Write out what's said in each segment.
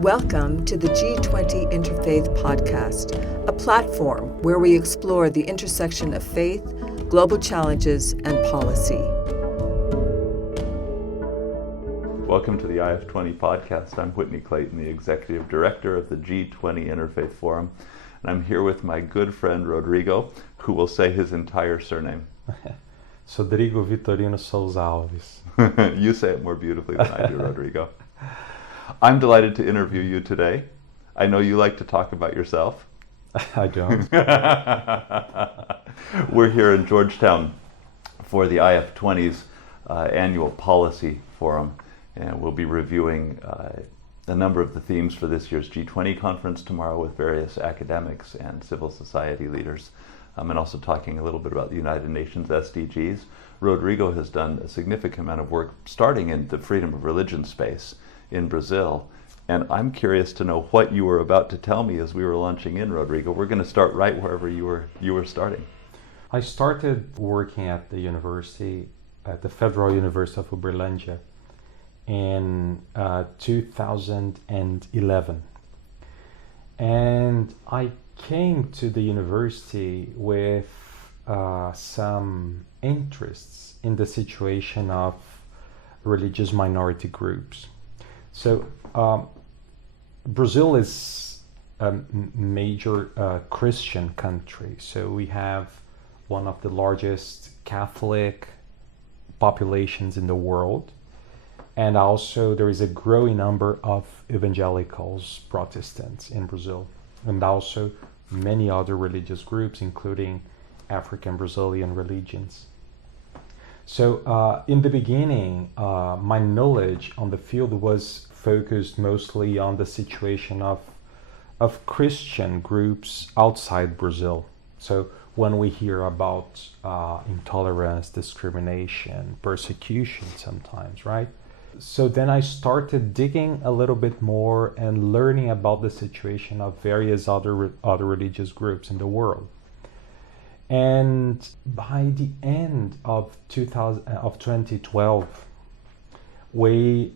Welcome to the G20 Interfaith Podcast, a platform where we explore the intersection of faith, global challenges, and policy. Welcome to the IF20 Podcast. I'm Whitney, Clayton, the Executive Director of the G20 Interfaith Forum, and I'm here with my good friend Rodrigo, who will say his entire surname. Rodrigo, Vitorino, Souza, Alves. You say it more beautifully than I do, Rodrigo. I'm delighted to interview you today. I know you like to talk about yourself. I don't. We're here in Georgetown for the IF20's Annual Policy Forum, and we'll be reviewing a number of the themes for this year's G20 conference tomorrow with various academics and civil society leaders, and also talking a little bit about the United Nations SDGs. Rodrigo has done a significant amount of work starting in the freedom of religion space in Brazil, and I'm curious to know what you were about to tell me as we were launching in, Rodrigo. We're going to start right wherever you were starting. I started working at the university, at the Federal University of Uberlandia in 2011, and I came to the university with some interests in the situation of religious minority groups. So Brazil is a major Christian country. So we have one of the largest Catholic populations in the world. And also there is a growing number of evangelicals, Protestants in Brazil. And also many other religious groups, including African Brazilian religions. So in the beginning, my knowledge on the field was focused mostly on the situation of Christian groups outside Brazil. So when we hear about intolerance, discrimination, persecution sometimes, right? So then I started digging a little bit more and learning about the situation of various other religious groups in the world. And by the end of 2012, we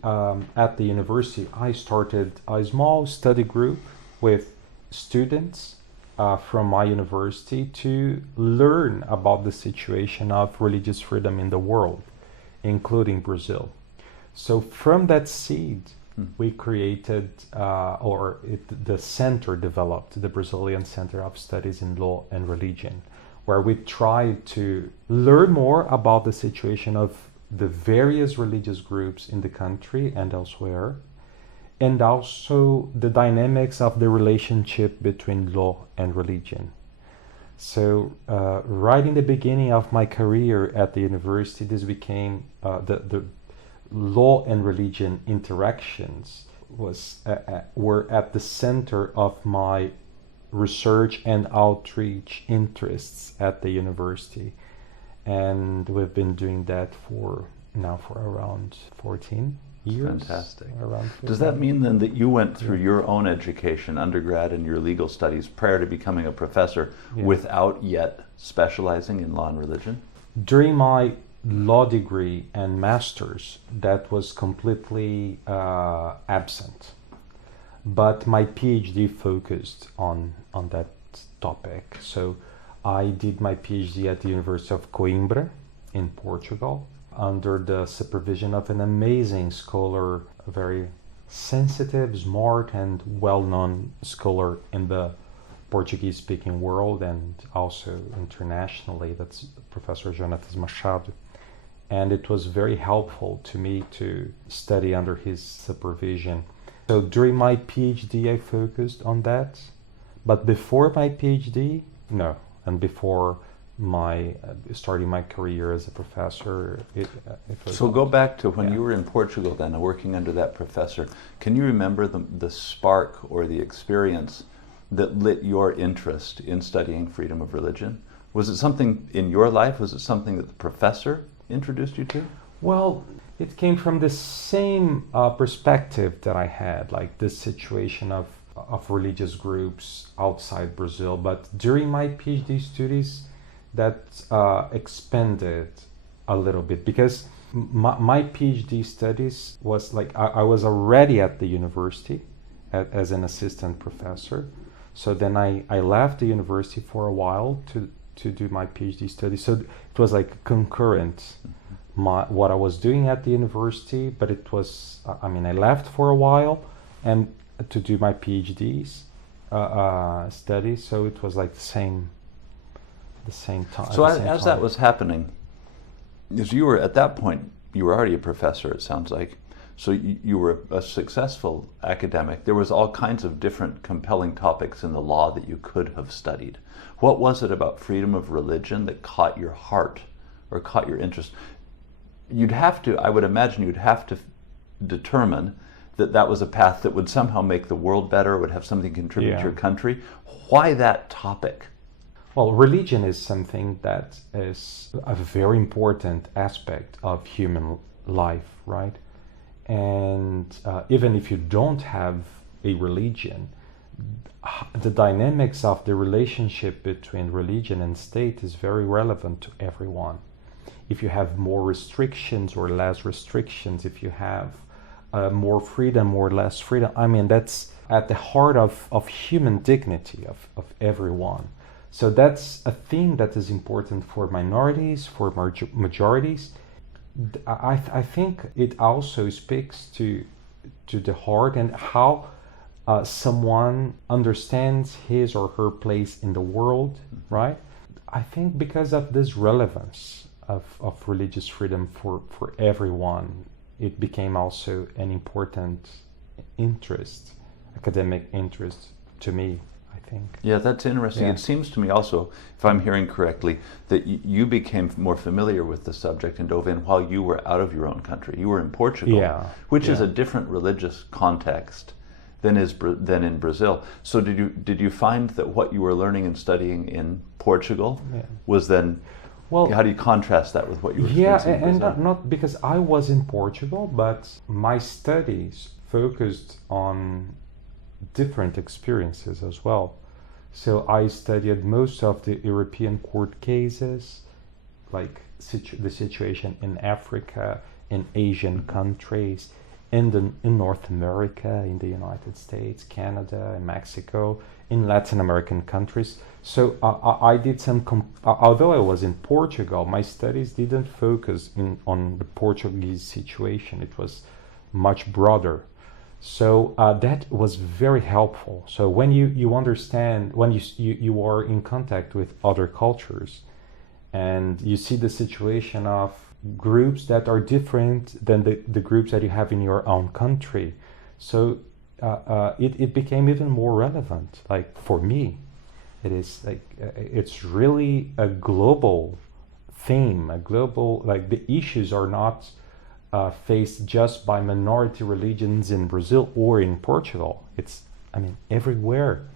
at the university, I started a small study group with students from my university to learn about the situation of religious freedom in the world, including Brazil. So from that seed, we created, the center developed, the Brazilian Center of Studies in Law and Religion, where we tried to learn more about the situation of the various religious groups in the country and elsewhere, and also the dynamics of the relationship between law and religion. So right in the beginning of my career at the university, this became the law and religion interactions were at the center of my research and outreach interests at the university, and we've been doing that for around 14 years. Fantastic. Around Does that mean then that you went through your own education, undergrad and your legal studies prior to becoming a professor without yet specializing in law and religion? During my law degree and master's, that was completely absent. But my PhD focused on that topic. So I did my PhD at the University of Coimbra in Portugal under the supervision of an amazing scholar, a very sensitive, smart, and well-known scholar in the Portuguese-speaking world and also internationally. That's Professor Jonatas Machado. And it was very helpful to me to study under his supervision. So during my PhD, I focused on that. But before my PhD, no. And before my starting my career as a professor, it was... So go back to when you were in Portugal then, working under that professor. Can you remember the spark or the experience that lit your interest in studying freedom of religion? Was it something in your life? Was it something that the professor introduced you to? Well, it came from the same perspective that I had, like this situation of religious groups outside Brazil. But during my PhD studies, that expanded a little bit, because my PhD studies was like I was already at the university, as an assistant professor. So then I left the university for a while to do my PhD study. So it was like concurrent, what I was doing at the university, but it was, I left for a while and to do my PhDs studies. So it was like the same time. So as that was happening, because you were at that point, you were already a professor, it sounds like. So you were a successful academic. There was all kinds of different compelling topics in the law that you could have studied. What was it about freedom of religion that caught your heart or caught your interest? I would imagine you'd have to determine that that was a path that would somehow make the world better, would have something contribute to your country. Why that topic? Well, religion is something that is a very important aspect of human life, right? And even if you don't have a religion, the dynamics of the relationship between religion and state is very relevant to everyone. If you have more restrictions or less restrictions, if you have more freedom or less freedom, that's at the heart of human dignity of everyone. So that's a theme that is important for minorities, for majorities. I think it also speaks to the heart and how someone understands his or her place in the world, right? I think because of this relevance of religious freedom for everyone, it became also an important interest, academic interest to me, I think. Yeah, that's interesting. Yeah. It seems to me also, if I'm hearing correctly, that you became more familiar with the subject and dove in while you were out of your own country. You were in Portugal, which is a different religious context than in Brazil. So did you find that what you were learning and studying in Portugal was then, how do you contrast that with what you were experiencing in Brazil? Not because I was in Portugal, but my studies focused on different experiences as well. So I studied most of the European court cases, like the situation in Africa, in Asian countries, in North America, in the United States, Canada, and Mexico, in Latin American countries. So I did although I was in Portugal, my studies didn't focus on the Portuguese situation. It was much broader. So that was very helpful. So when you understand, when you are in contact with other cultures and you see the situation of groups that are different than the groups that you have in your own country, so it became even more relevant. Like for me, it is like it's really a global theme, like the issues are not faced just by minority religions in Brazil or in Portugal. It's, everywhere.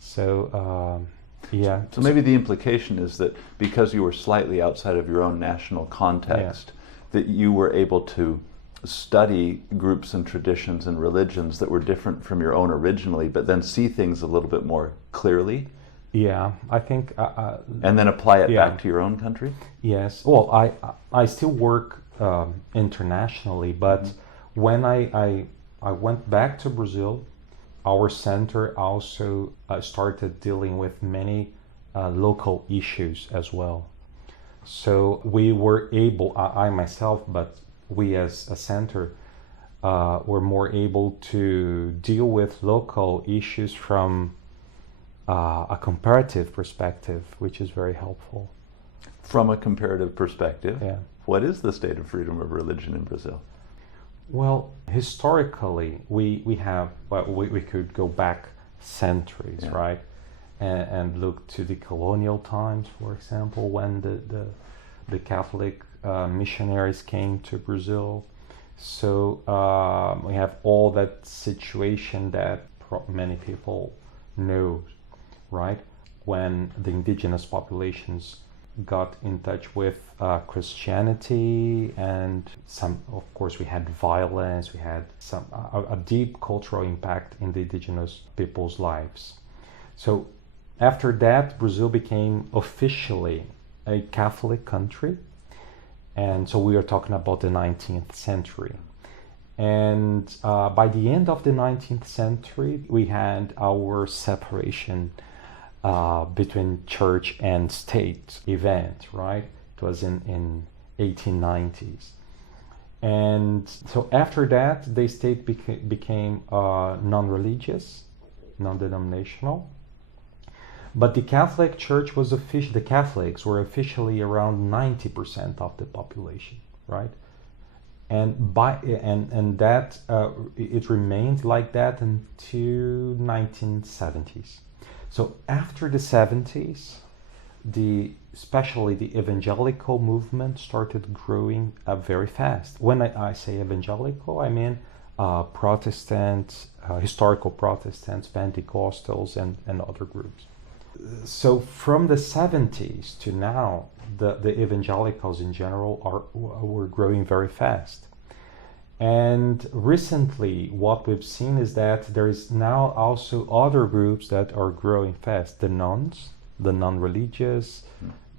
So, So maybe the implication is that because you were slightly outside of your own national context, that you were able to study groups and traditions and religions that were different from your own originally, but then see things a little bit more clearly. Yeah, I think. And then apply it back to your own country? Yes. Well, I still work internationally, but when I went back to Brazil, our center also started dealing with many local issues as well. So we were able, I myself, but we as a center were more able to deal with local issues from a comparative perspective, which is very helpful. From a comparative perspective? Yeah. What is the state of freedom of religion in Brazil? Well, historically, we could go back centuries, right? And look to the colonial times, for example, when the Catholic missionaries came to Brazil. So we have all that situation that many people know, right? When the indigenous populations got in touch with Christianity, and of course we had violence, we had a deep cultural impact in the indigenous people's lives. So after that, Brazil became officially a Catholic country, and so we are talking about the 19th century. And by the end of the 19th century, we had our separation between church and state event, right? It was in 1890s. And so after that, the state became non-religious, non-denominational. But the Catholic Church was the Catholics were officially around 90% of the population, right? And that it remained like that until 1970s. So after the 70s, especially the evangelical movement started growing very fast. When I say evangelical, I mean Protestants, historical Protestants, Pentecostals, and other groups. So from the 70s to now, the evangelicals in general were growing very fast. And recently, what we've seen is that there is now also other groups that are growing fast. The nuns, the non-religious,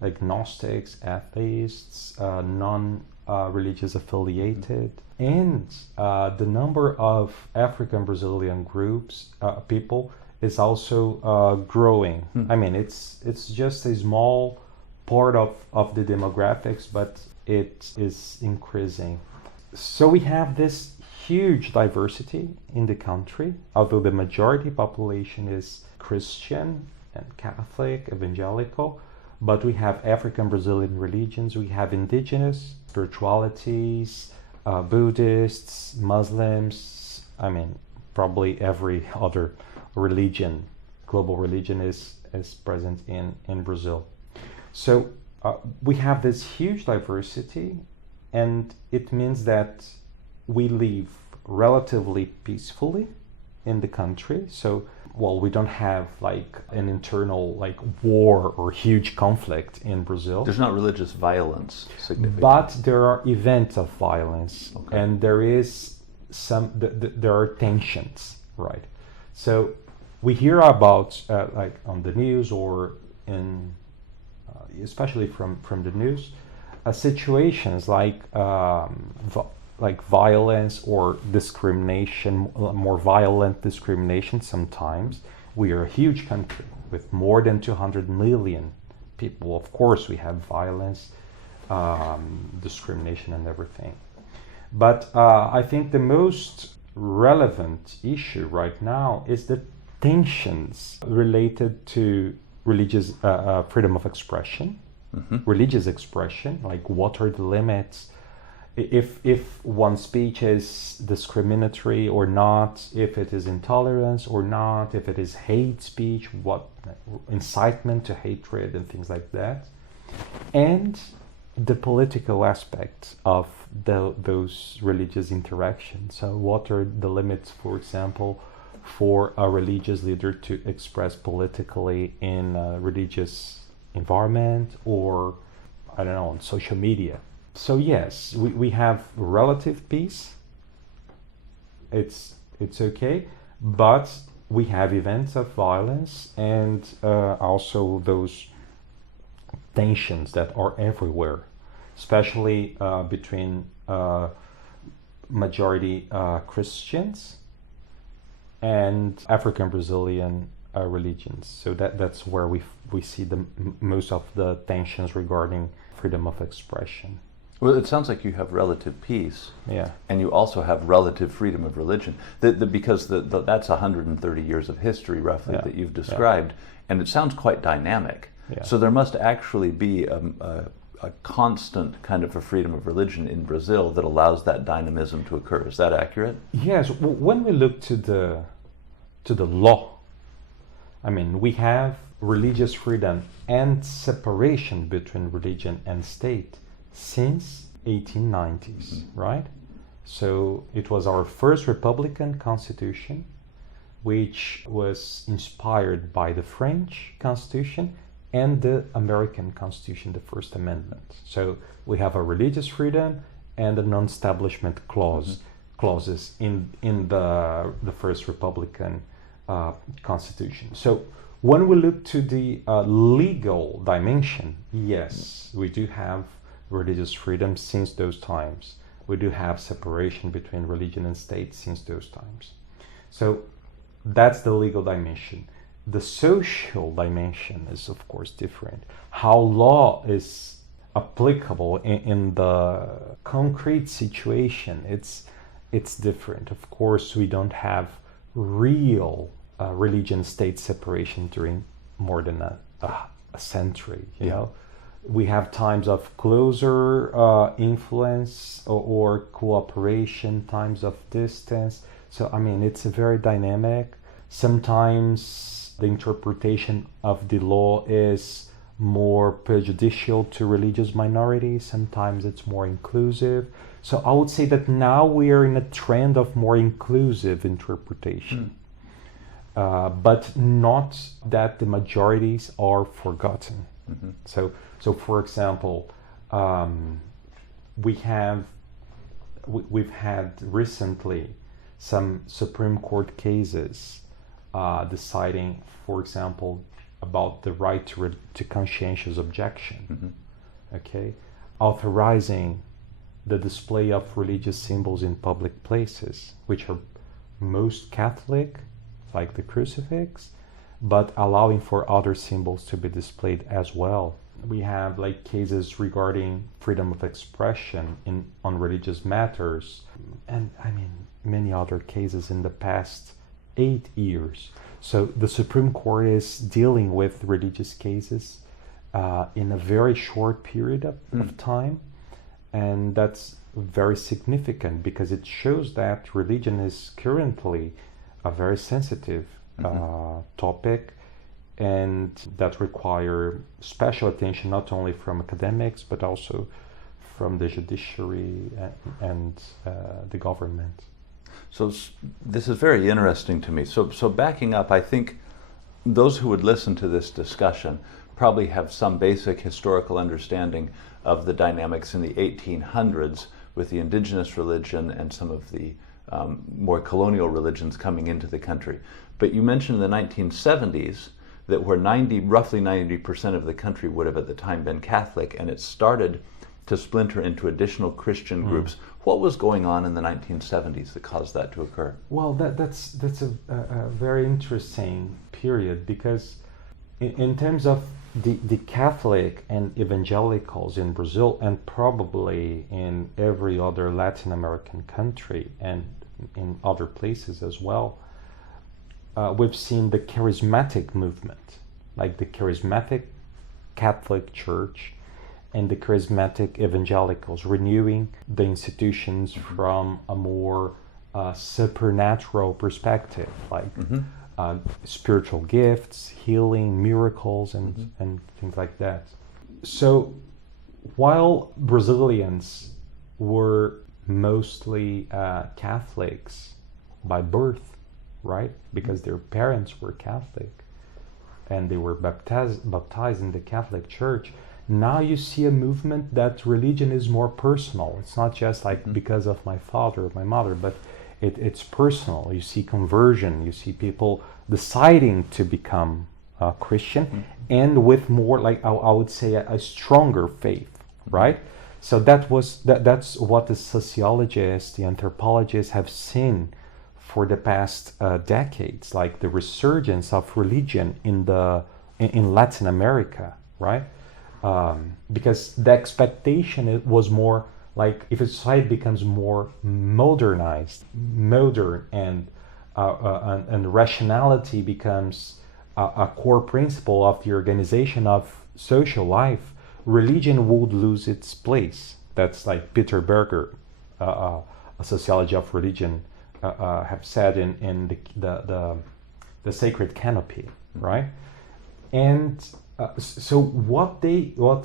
agnostics, atheists, non-religious affiliated, and the number of African Brazilian groups, people, is also growing. I mean, it's just a small part of the demographics, but it is increasing. So we have this huge diversity in the country, although the majority population is Christian and Catholic, evangelical, but we have African Brazilian religions, we have indigenous spiritualities, Buddhists, Muslims, I mean, probably every other religion, global religion is present in Brazil. So we have this huge diversity, and it means that we live relatively peacefully in the country. So, well, we don't have like an internal like war or huge conflict in Brazil. There's not religious violence significant. But there are events of violence, and there is there are tensions, right? So we hear about like on the news or in especially from the news, situations like violence or discrimination, more violent discrimination sometimes. We are a huge country with more than 200 million people. Of course, we have violence, discrimination and everything. But I think the most relevant issue right now is the tensions related to religious freedom of expression, religious expression, like what are the limits, if one speech is discriminatory or not, if it is intolerance or not, if it is hate speech, what incitement to hatred and things like that, and the political aspect of those religious interactions. So what are the limits, for example, for a religious leader to express politically in a religious environment or, I don't know, on social media. So yes, we have relative peace. It's okay, but we have events of violence and also those tensions that are everywhere, especially between majority Christians and African Brazilian religions. So that's where we see the most of the tensions regarding freedom of expression. Well, it sounds like you have relative peace, yeah, and you also have relative freedom of religion. Because that's 130 years of history, roughly, that you've described, and it sounds quite dynamic. Yeah. So there must actually be a constant kind of a freedom of religion in Brazil that allows that dynamism to occur. Is that accurate? Yes. When we look to the law, I mean, we have religious freedom and separation between religion and state since 1890s, right? So it was our first Republican Constitution, which was inspired by the French Constitution and the American Constitution, the First Amendment. So we have a religious freedom and a non-establishment clauses in the first Republican Constitution. So when we look to the legal dimension, yes, we do have religious freedom since those times. we do have separation between religion and state since those times. So that's the legal dimension. The social dimension is, of course, different. How law is applicable in the concrete situation, it's different. Of course, we don't have real religion-state separation during more than a century. You know, we have times of closer influence or cooperation, times of distance. So, I mean, it's a very dynamic. Sometimes the interpretation of the law is more prejudicial to religious minorities. Sometimes it's more inclusive. So I would say that now we are in a trend of more inclusive interpretation. But not that the majorities are forgotten. So for example, we've had recently some Supreme Court cases deciding, for example, about the right to conscientious objection, okay, authorizing the display of religious symbols in public places, which are most Catholic, like the crucifix, but allowing for other symbols to be displayed as well. We have like cases regarding freedom of expression on religious matters, and I mean many other cases in the past 8 years. So the Supreme Court is dealing with religious cases in a very short period of time, and that's very significant because it shows that religion is currently a very sensitive topic, and that require special attention not only from academics but also from the judiciary and the government. So this is very interesting to me. So backing up, I think those who would listen to this discussion probably have some basic historical understanding of the dynamics in the 1800s with the indigenous religion and some of the more colonial religions coming into the country. But you mentioned the 1970s that where roughly 90% of the country would have at the time been Catholic, and it started to splinter into additional Christian groups. What was going on in the 1970s that caused that to occur? Well, that's a very interesting period because in terms of the Catholic and evangelicals in Brazil and probably in every other Latin American country and in other places as well, we've seen the charismatic movement, like the charismatic Catholic Church and the charismatic evangelicals renewing the institutions from a more supernatural perspective, like spiritual gifts, healing, miracles, and things like that. So while Brazilians were mostly Catholics by birth, right? Because their parents were Catholic and they were baptized in the Catholic Church. Now you see a movement that religion is more personal. It's not just like because of my father or my mother, but it's personal. You see conversion, you see people deciding to become Christian and with more, like I would say, a stronger faith, right? So that's what the sociologists, the anthropologists have seen for the past decades, like the resurgence of religion in Latin America, right? Because the expectation was more like if a society becomes more modern, and rationality becomes a core principle of the organization of social life, religion would lose its place. That's like Peter Berger, a sociology of religion, have said in the Sacred Canopy, right? And so what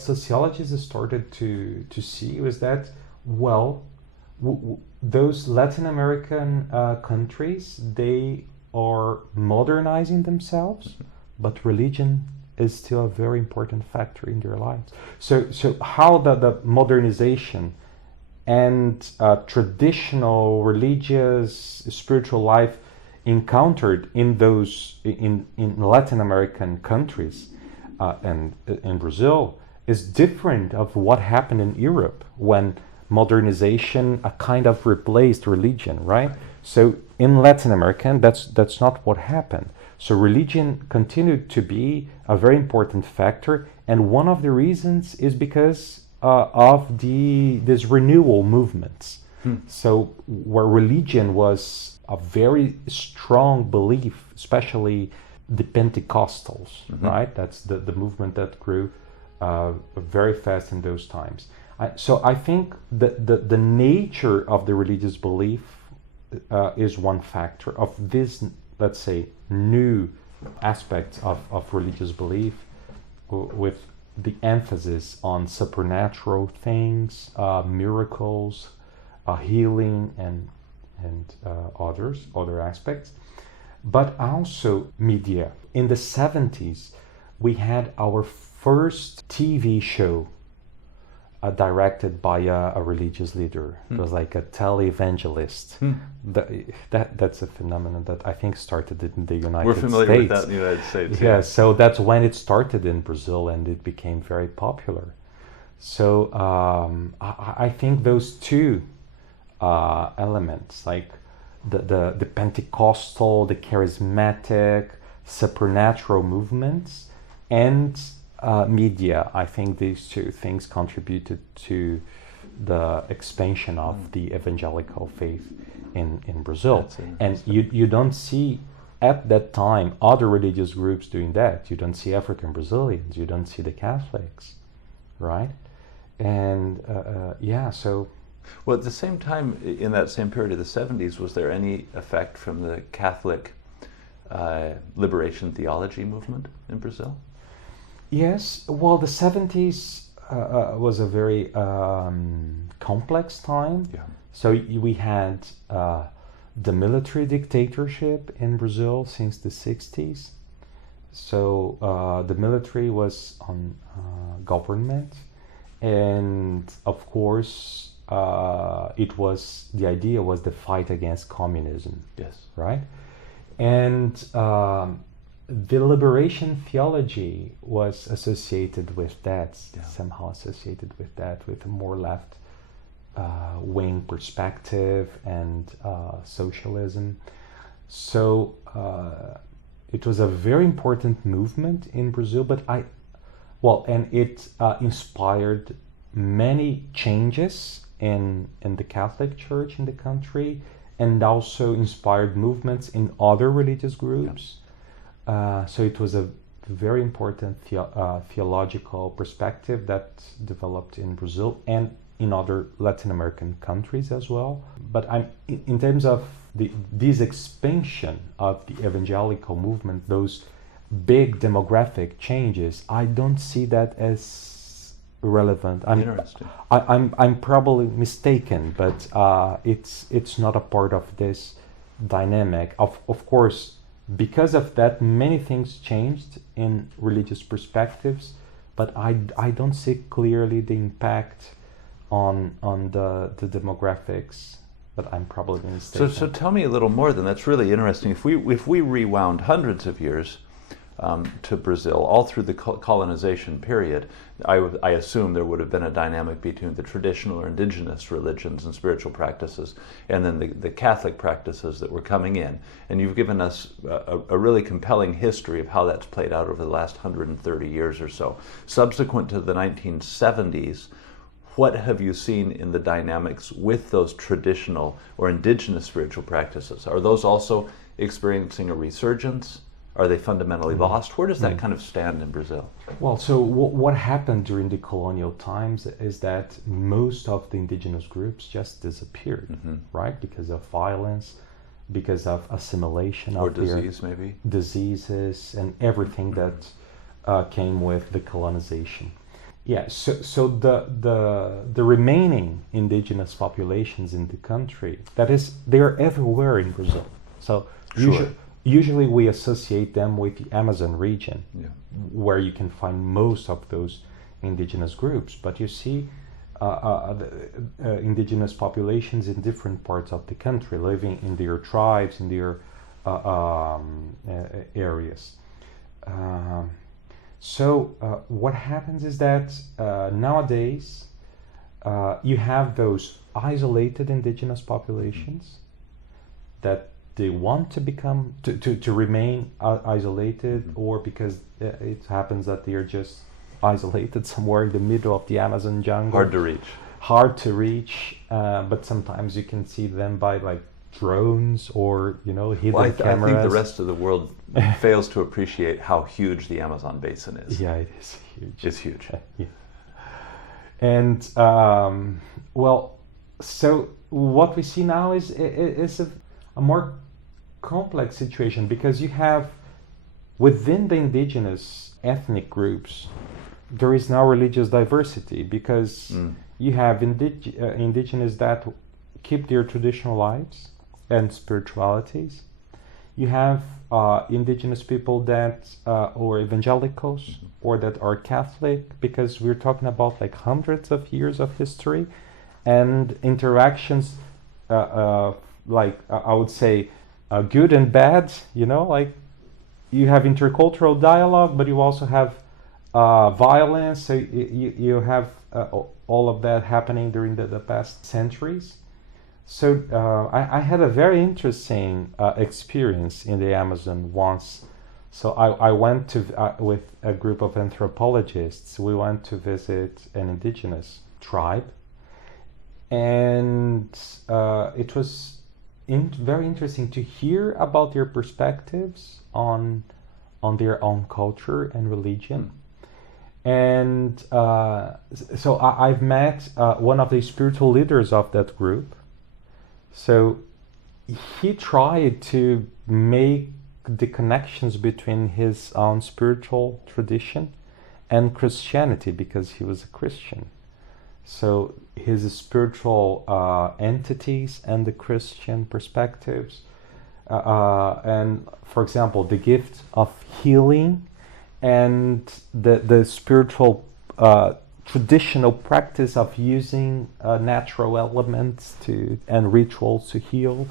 sociologists started to see was that, well, those Latin American countries, they are modernizing themselves, but religion is still a very important factor in their lives. So how the modernization and traditional religious spiritual life encountered in Latin American countries and in Brazil is different of what happened in Europe when modernization a kind of replaced religion, right? So in Latin America, that's not what happened. So religion continued to be a very important factor, and one of the reasons is because of these renewal movements. So where religion was a very strong belief, especially the Pentecostals, right? That's the movement that grew very fast in those times. So I think that the nature of the religious belief is one factor of this, let's say, new aspects of religious belief, with the emphasis on supernatural things, miracles, healing, and other aspects, but also media. In the 70s, we had our first TV show directed by a religious leader. It was like a televangelist. That's a phenomenon that I think started in the United States. We're familiar with that in the United States. Yeah, so that's when it started in Brazil, and it became very popular. So I think those two elements, like the Pentecostal, the charismatic, supernatural movements, and media, I think these two things contributed to the expansion of the evangelical faith in Brazil. And you don't see at that time other religious groups doing that. You don't see African Brazilians, you don't see the Catholics, right? And so... Well, at the same time, in that same period of the 70s, was there any effect from the Catholic liberation theology movement in Brazil? Yes, well, the 70s was a very complex time. Yeah. So we had the military dictatorship in Brazil since the 60s. So the military was on government, and of course the idea was the fight against communism. Yes. Right? And the liberation theology was associated with that, somehow associated with that, with a more left wing perspective and socialism. So it was a very important movement in Brazil, and it inspired many changes in the Catholic Church in the country, and also inspired movements in other religious groups. So it was a very important theological perspective that developed in Brazil and in other Latin American countries as well. But in terms of this expansion of the evangelical movement, those big demographic changes, I don't see that as relevant. Interesting. I'm probably mistaken, but it's not a part of this dynamic. Of course, because of that, many things changed in religious perspectives, but I don't see clearly the impact on the demographics. But I'm probably mistaken. So tell me a little more then. That's really interesting. If we rewound hundreds of years to Brazil, all through the colonization period, I assume there would have been a dynamic between the traditional or indigenous religions and spiritual practices and then the Catholic practices that were coming in. And you've given us a really compelling history of how that's played out over the last 130 years or so. Subsequent to the 1970s, what have you seen in the dynamics with those traditional or indigenous spiritual practices? Are those also experiencing a resurgence? Are they fundamentally lost? Where does that kind of stand in Brazil? Well, so what happened during the colonial times is that most of the indigenous groups just disappeared, right? Because of violence, because of assimilation or of disease, maybe diseases and everything that came with the colonization. Yeah, so the remaining indigenous populations in the country, that is, they're everywhere in Brazil. So usually we associate them with the Amazon region, where you can find most of those indigenous groups. But you see indigenous populations in different parts of the country, living in their tribes, in their areas. So what happens is that nowadays you have those isolated indigenous populations that they want to become to remain isolated, or because it happens that they are just isolated somewhere in the middle of the Amazon jungle, hard to reach, but sometimes you can see them by like drones or hidden cameras. I think the rest of the world fails to appreciate how huge the Amazon basin is. Yeah, it is huge. It's huge. Yeah. And so what we see now is a more complex situation, because you have within the indigenous ethnic groups there is now religious diversity, because you have indigenous that keep their traditional lives and spiritualities. You have indigenous people that or evangelicals or that are Catholic, because we're talking about like hundreds of years of history and interactions, like I would say good and bad, like you have intercultural dialogue, but you also have violence, so you have all of that happening during the past centuries. So I had a very interesting experience in the Amazon once. So I went to with a group of anthropologists. We went to visit an indigenous tribe, and it was very interesting to hear about their perspectives on their own culture and religion. And so I've met one of the spiritual leaders of that group. So he tried to make the connections between his own spiritual tradition and Christianity, because he was a Christian. So his spiritual entities and the Christian perspectives, and for example, the gift of healing and the spiritual traditional practice of using natural elements and rituals to heal.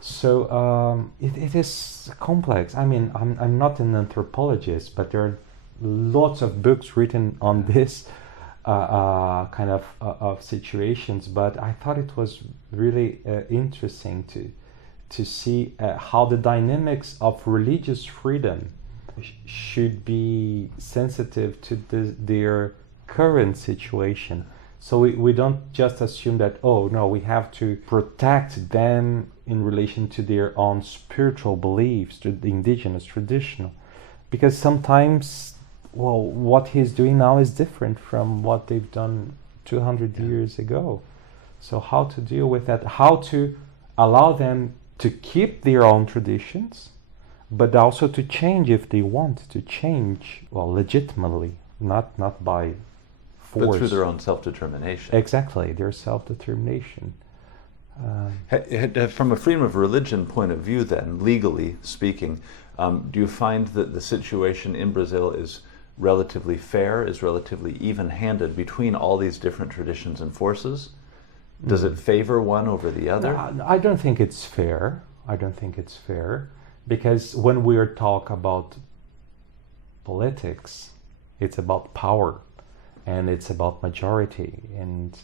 So it is complex. I mean, I'm not an anthropologist, but there are lots of books written on this kind of situations. But I thought it was really interesting to see how the dynamics of religious freedom should be sensitive to their current situation. So we don't just assume that, oh no, we have to protect them in relation to their own spiritual beliefs, to the indigenous traditional, because sometimes, well, what he's doing now is different from what they've done 200 years ago. So how to deal with that, how to allow them to keep their own traditions, but also to change if they want to change, well, legitimately, not by force. But through their own self-determination. Exactly, their self-determination. From a freedom of religion point of view then, legally speaking, do you find that the situation in Brazil is relatively fair, is relatively even-handed between all these different traditions and forces? Does it favor one over the other? No, I don't think it's fair. Because when we talk about politics, it's about power, and it's about majority, and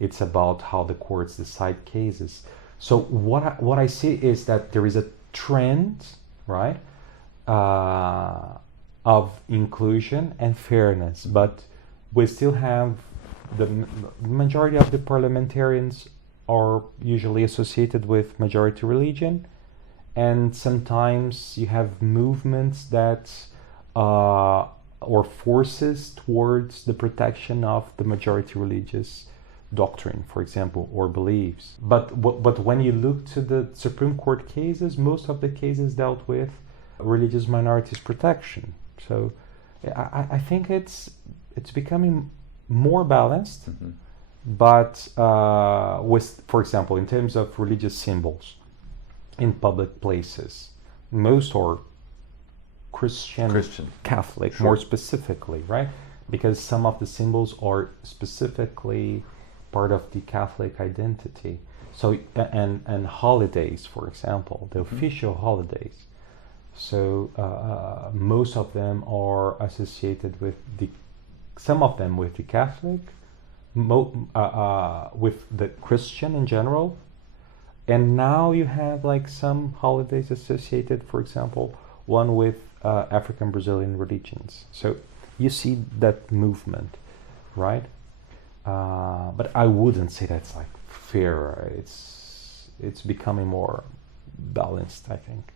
it's about how the courts decide cases. So what I see is that there is a trend, right, of inclusion and fairness, but we still have the majority of the parliamentarians are usually associated with majority religion, and sometimes you have movements that or forces towards the protection of the majority religious doctrine, for example, or beliefs. But when you look to the Supreme Court cases, most of the cases dealt with religious minorities protection. So I think it's becoming more balanced, but with, for example, in terms of religious symbols in public places, most are Christian. Catholic, sure. More specifically, right? Because some of the symbols are specifically part of the Catholic identity. So and holidays, for example, the official holidays. So most of them are associated with some of them with the Catholic, with the Christian in general. And now you have like some holidays associated, for example, one with African Brazilian religions. So you see that movement, right? But I wouldn't say that's like fair. It's becoming more balanced, I think.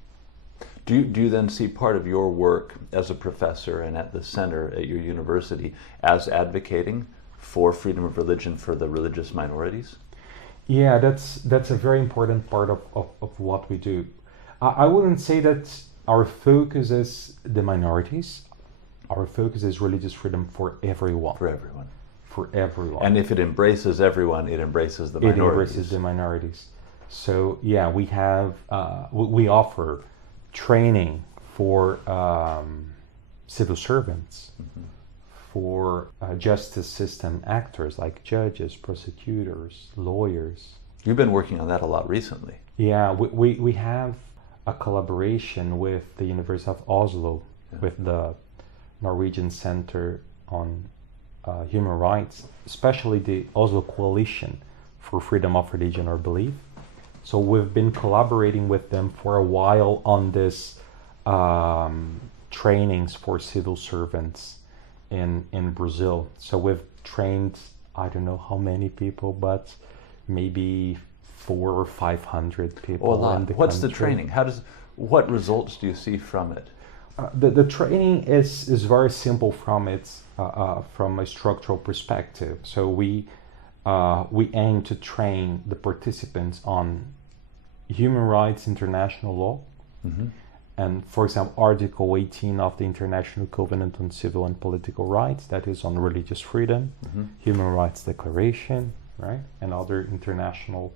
Do you then see part of your work as a professor and at the center at your university as advocating for freedom of religion for the religious minorities? Yeah, that's a very important part of what we do. I wouldn't say that our focus is the minorities. Our focus is religious freedom for everyone. For everyone. For everyone. And if it embraces everyone, it embraces the minorities. It embraces the minorities. So yeah, we have we offer training for civil servants, for justice system actors like judges, prosecutors, lawyers. You've been working on that a lot recently. Yeah, we have a collaboration with the University of Oslo, with the Norwegian Center on Human Rights, especially the Oslo Coalition for Freedom of Religion or Belief. So we've been collaborating with them for a while on this trainings for civil servants in Brazil. So we've trained, I don't know how many people, but maybe 400 or 500 people. Oh, a lot. What's the country. training? What results do you see from it? The training is very simple from a structural perspective. So we aim to train the participants on human rights, international law, and for example, Article 18 of the International Covenant on Civil and Political Rights, that is on religious freedom, Human Rights Declaration, right, and other international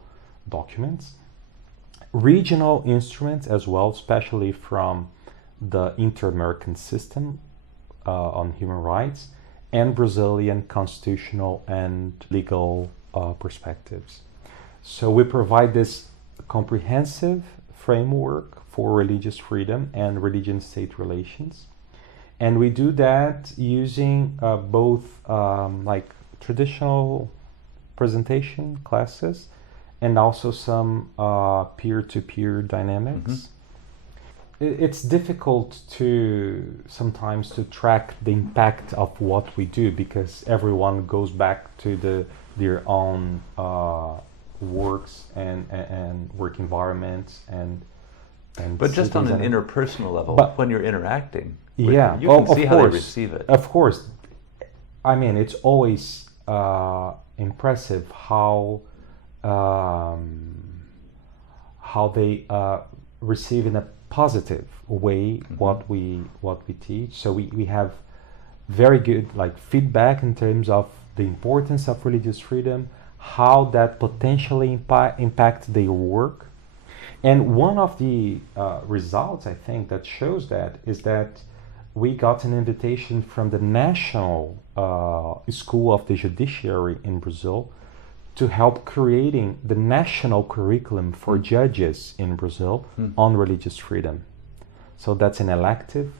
documents. Regional instruments as well, especially from the Inter-American System on Human Rights, and Brazilian constitutional and legal perspectives. So we provide this comprehensive framework for religious freedom and religion-state relations. And we do that using both like traditional presentation classes and also some peer-to-peer dynamics. It's difficult sometimes to track the impact of what we do because everyone goes back to their own works and work environments and But just on an interpersonal level, when you're interacting with them, you can see how they receive it. Of course. I mean, it's always impressive how they receive in a positive way what we teach. So we have very good like feedback in terms of the importance of religious freedom, how that potentially impact their work. And one of the results, I think, that shows that is that we got an invitation from the National School of the Judiciary in Brazil to help creating the national curriculum for judges in Brazil on religious freedom. So that's an elective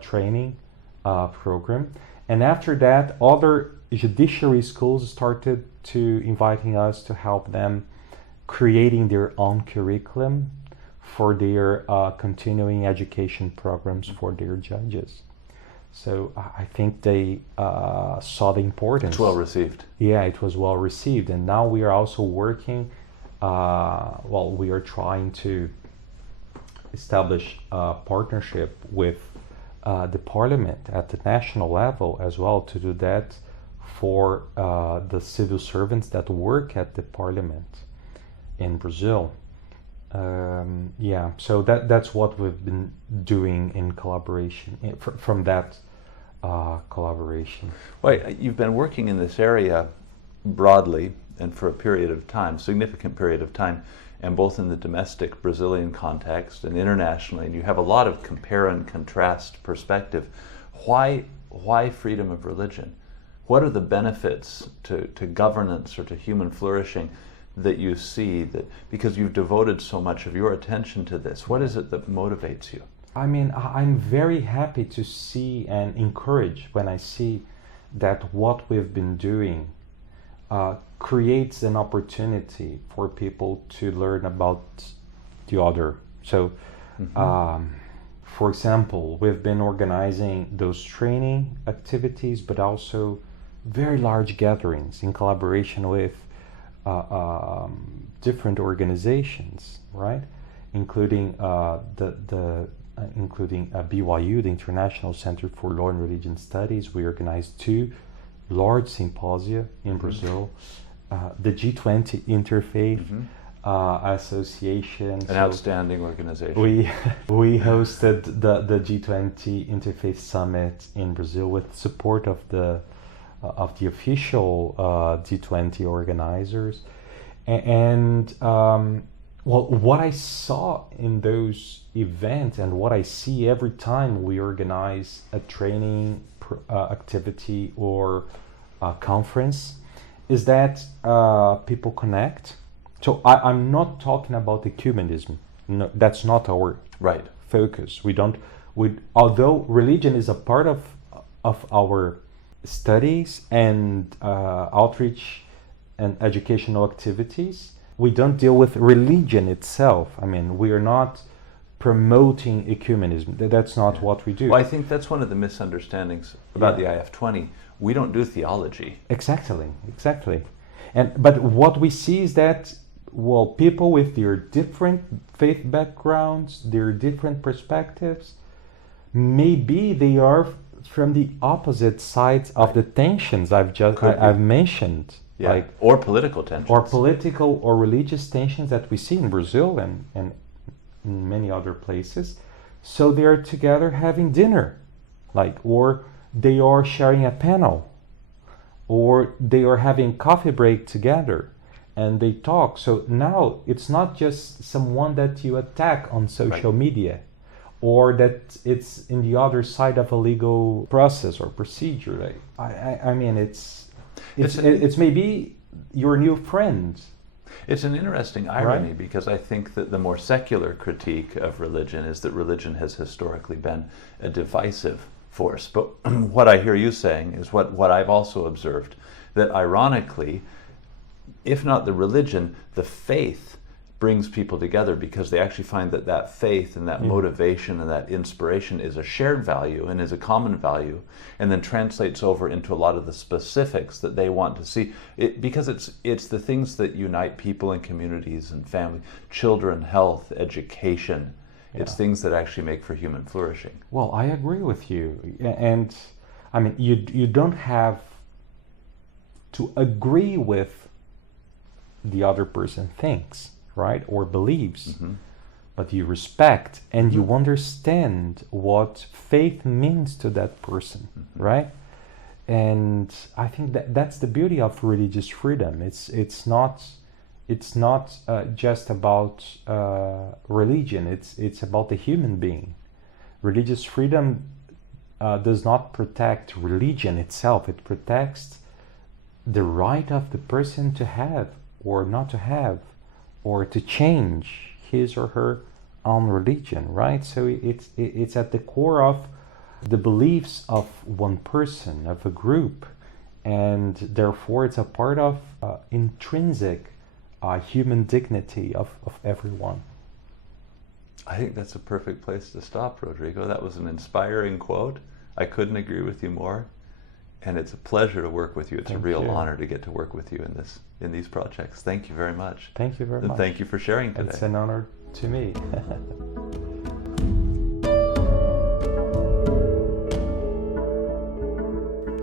training program. And after that, other judiciary schools started to inviting us to help them creating their own curriculum for their continuing education programs for their judges. So I think they saw the importance. It's well received. Yeah, it was well received. And now we are also working, we are trying to establish a partnership with the parliament at the national level as well to do that for the civil servants that work at the parliament in Brazil. So that's what we've been doing in collaboration, from that collaboration. Well, you've been working in this area broadly and for a period of time, significant period of time, and both in the domestic Brazilian context and internationally, and you have a lot of compare and contrast perspective. Why freedom of religion? What are the benefits to governance or to human flourishing that you see, that because you've devoted so much of your attention to this? What is it that motivates you? I mean, I'm very happy to see and encourage when I see that what we've been doing creates an opportunity for people to learn about the other. So, for example, we've been organizing those training activities, but also very large gatherings in collaboration with different organizations, right? Including including BYU, the International Center for Law and Religion Studies. We organized 2 large symposia in Brazil. The G20 Interfaith Association. An outstanding organization. We hosted the G20 Interfaith Summit in Brazil with support of the official G20 organizers. And what I saw in those events and what I see every time we organize a training activity or a conference is that people connect. So I'm not talking about ecumenism. No, that's not our focus. Although religion is a part of our studies and outreach and educational activities, we don't deal with religion itself. I mean, we are not promoting ecumenism. That's not what we do. Well, I think that's one of the misunderstandings about the IF20. We don't do theology. Exactly. But what we see is that, well, people with their different faith backgrounds, their different perspectives, maybe they are from the opposite sides of the tensions I've mentioned. Yeah. Like, or political tensions. Or political or religious tensions that we see in Brazil and in many other places. So they are together having dinner, or they are sharing a panel, or they are having coffee break together and they talk. So now it's not just someone that you attack on social media, or that it's in the other side of a legal process or procedure. I mean, it's maybe your new friend. It's an interesting irony, because I think that the more secular critique of religion is that religion has historically been a divisive force. But what I hear you saying is what I've also observed, that ironically, if not the religion, the faith brings people together, because they actually find that faith and that motivation and that inspiration is a shared value and is a common value, and then translates over into a lot of the specifics that they want to see. Because it's the things that unite people and communities and family, children, health, education. It's things that actually make for human flourishing. Well, I agree with you. And I mean, you don't have to agree with the other person thinks, right, or believes, but you respect and you understand what faith means to that person, right? And I think that's the beauty of religious freedom. It's not just about religion. It's about the human being. Religious freedom does not protect religion itself. It protects the right of the person to have or not to have, or to change his or her own religion, right? So it's at the core of the beliefs of one person, of a group, and therefore it's a part of intrinsic human dignity of everyone. I think that's a perfect place to stop, Rodrigo. That was an inspiring quote. I couldn't agree with you more. And it's a pleasure to work with you. It's a real honor to get to work with you in these projects. Thank you very much. Thank you very much. Thank you for sharing today. It's an honor to me.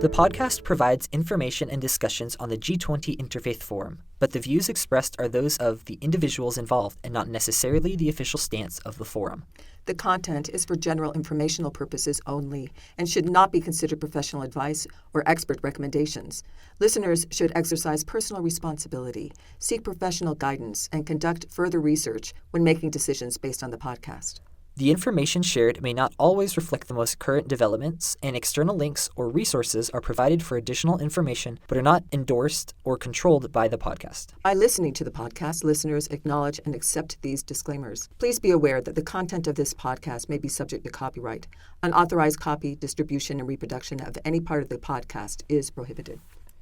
The podcast provides information and discussions on the G20 Interfaith Forum, but the views expressed are those of the individuals involved and not necessarily the official stance of the forum. The content is for general informational purposes only and should not be considered professional advice or expert recommendations. Listeners should exercise personal responsibility, seek professional guidance, and conduct further research when making decisions based on the podcast. The information shared may not always reflect the most current developments, and external links or resources are provided for additional information but are not endorsed or controlled by the podcast. By listening to the podcast, listeners acknowledge and accept these disclaimers. Please be aware that the content of this podcast may be subject to copyright. Unauthorized copy, distribution, and reproduction of any part of the podcast is prohibited.